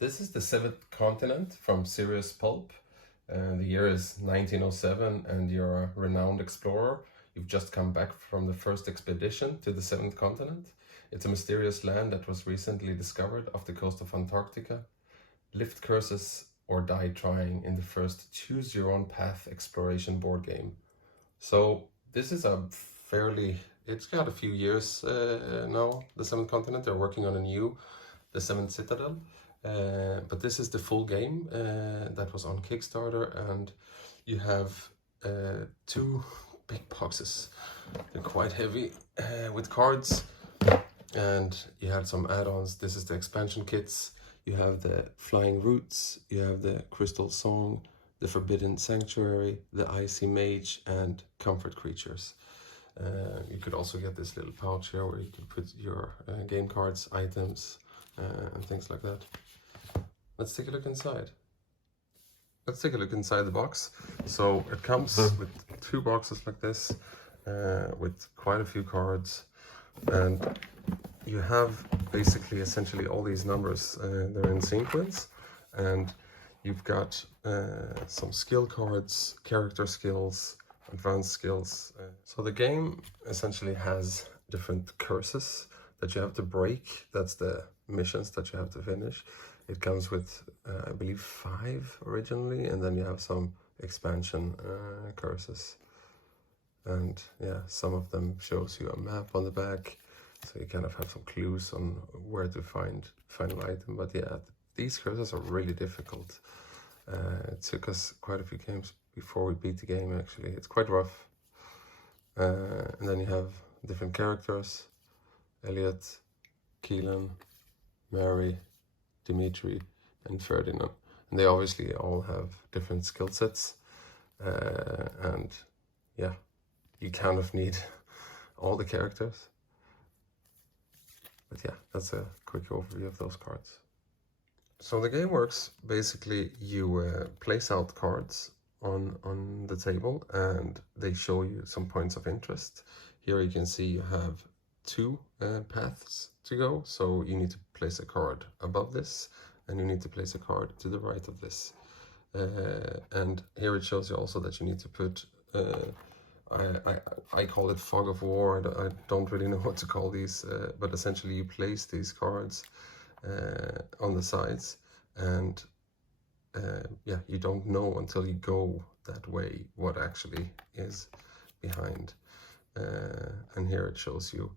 This is the seventh continent from Serious Pulp. The year is 1907, and you're a renowned explorer. You've just come back from the first expedition to the seventh continent. It's a mysterious land that was recently discovered off the coast of Antarctica. Lift curses or die trying in the first choose your own path exploration board game. So this is a fairly, it's got a few years now, the seventh continent. They're working on a new, the seventh citadel. But this is the full game that was on Kickstarter, and you have two big boxes. They're quite heavy with cards, and you had some add-ons. This is the expansion kits. You have the Flying Roots, you have the Crystal Song, the Forbidden Sanctuary, the Icy Mage, and Comfort Creatures. You could also get this little pouch here where you can put your game cards, items, and things like that. Let's take a look inside. Let's take a look inside the box. So it comes with two boxes like this, with quite a few cards, and you have basically essentially all these numbers. They're in sequence, and you've got some skill cards, character skills, advanced skills. So the game essentially has different curses that you have to break. That's the missions that you have to finish. It comes with, I believe, 5 originally, and then you have some expansion curses. And yeah, some of them shows you a map on the back, so you kind of have some clues on where to find an item. But yeah, these curses are really difficult. It took us quite a few games before we beat the game, actually. It's quite rough. And then you have different characters: Elliot, Keelan, Mary, Dimitri, and Ferdinand. And they obviously all have different skill sets. And yeah, you kind of need all the characters. But yeah, that's a quick overview of those cards. So the game works basically, you place out cards on the table, and they show you some points of interest. Here you can see you have 2 paths to go, so you need to place a card above this, and you need to place a card to the right of this. And here it shows you also that you need to put, I call it fog of war. I don't really know what to call these, but essentially you place these cards on the sides, and yeah, you don't know until you go that way what actually is behind. And here it shows you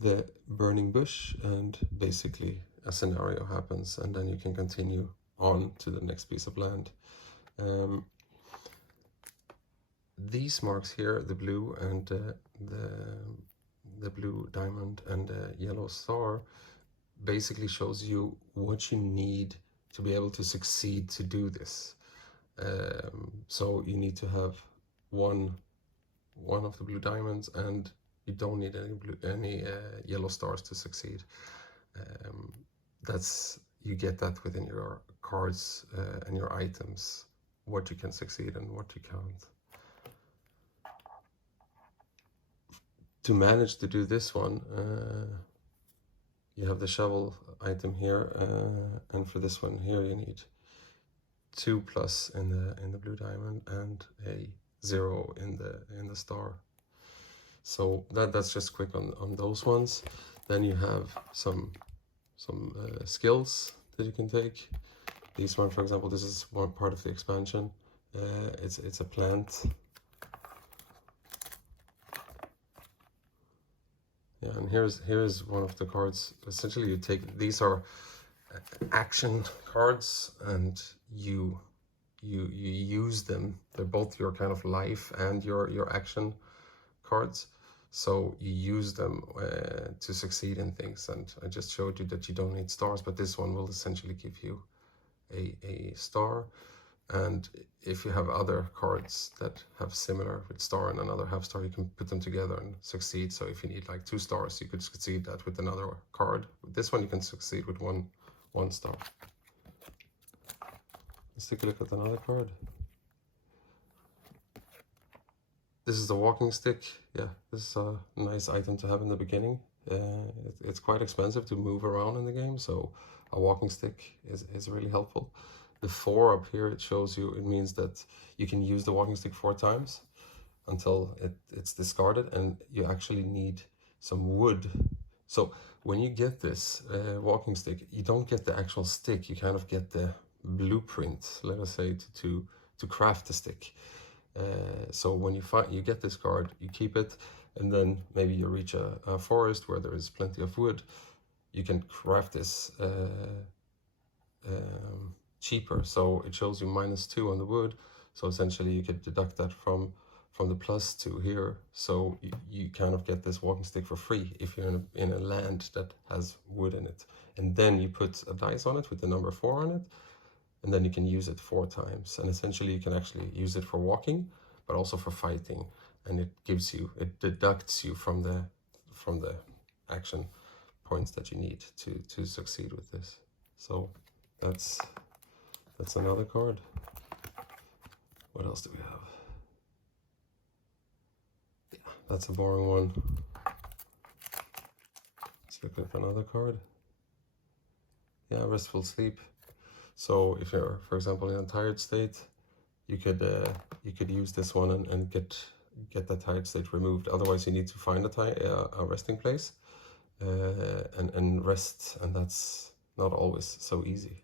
the burning bush, and basically a scenario happens, and then you can continue on to the next piece of land. These marks here, the blue and the blue diamond and the yellow star, basically shows you what you need to be able to succeed to do this. So you need to have one of the blue diamonds, and you don't need any yellow stars to succeed. You get that within your cards and your items, what you can succeed and what you can't. To manage to do this one, you have the shovel item here, and for this one here you need 2+ in the blue diamond and a 0 in the star. So that's just quick on those ones. Then you have some skills that you can take. This one, for example, this is one part of the expansion. It's a plant. Yeah, and here's one of the cards. Essentially, you take, these are action cards, and you use them. They're both your kind of life and your action cards. So you use them to succeed in things. And I just showed you that you don't need stars, but this one will essentially give you a star. And if you have other cards that have similar with star and another half star, you can put them together and succeed. So if you need like 2 stars, you could succeed that with another card. With this one, you can succeed with one star. Let's take a look at another card. This is the walking stick. Yeah, this is a nice item to have in the beginning. It's quite expensive to move around in the game, so a walking stick is really helpful. The 4 up here, it shows you, it means that you can use the walking stick 4 times until it's discarded, and you actually need some wood. So when you get this walking stick, you don't get the actual stick, you kind of get the blueprint, let us say, to craft the stick. So when you get this card, you keep it, and then maybe you reach a forest where there is plenty of wood, you can craft this cheaper. So it shows you -2 on the wood, so essentially you could deduct that from the +2 here, so you kind of get this walking stick for free if you're in a land that has wood in it. And then you put a dice on it with the number 4 on it, and then you can use it 4 times. And essentially you can actually use it for walking, but also for fighting. And it deducts you from the action points that you need to succeed with this. So that's another card. What else do we have? Yeah, that's a boring one. Let's look at another card. Yeah, restful sleep. So if you're, for example, in a tired state, you could use this one and get that tired state removed. Otherwise, you need to find a resting place and rest, and that's not always so easy.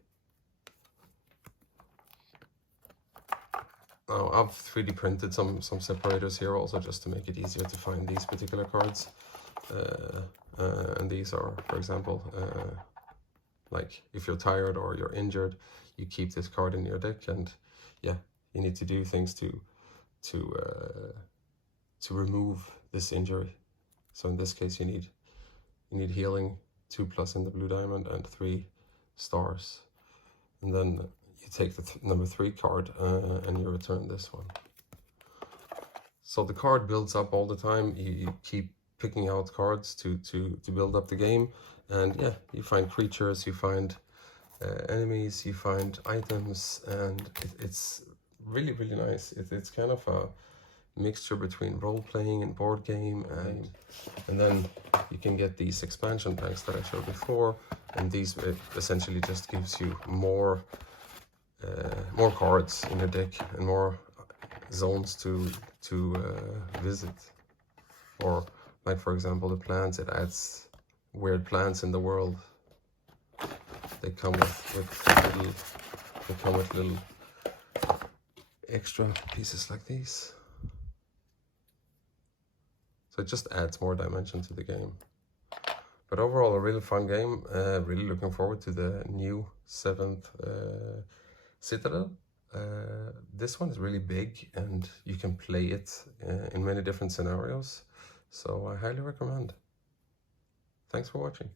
Now, I've 3D printed some separators here also, just to make it easier to find these particular cards. And these are, for example, like if you're tired or you're injured, you keep this card in your deck, and yeah, you need to do things to remove this injury. So in this case, you need healing, 2+ in the blue diamond, and 3 stars. And then you take the number 3 card and you return this one. So the card builds up all the time. You keep picking out cards to build up the game, and yeah, you find creatures, you find enemies, you find items, and it's really, really nice. It's kind of a mixture between role-playing and board game, and then you can get these expansion packs that I showed before, and these, it essentially just gives you more cards in your deck and more zones to visit. Or like, for example, the plants, it adds weird plants in the world. They come with little extra pieces like these. So it just adds more dimension to the game. But overall, a really fun game. Really looking forward to the new 7th Citadel. This one is really big, and you can play it in many different scenarios. So I highly recommend. Thanks for watching.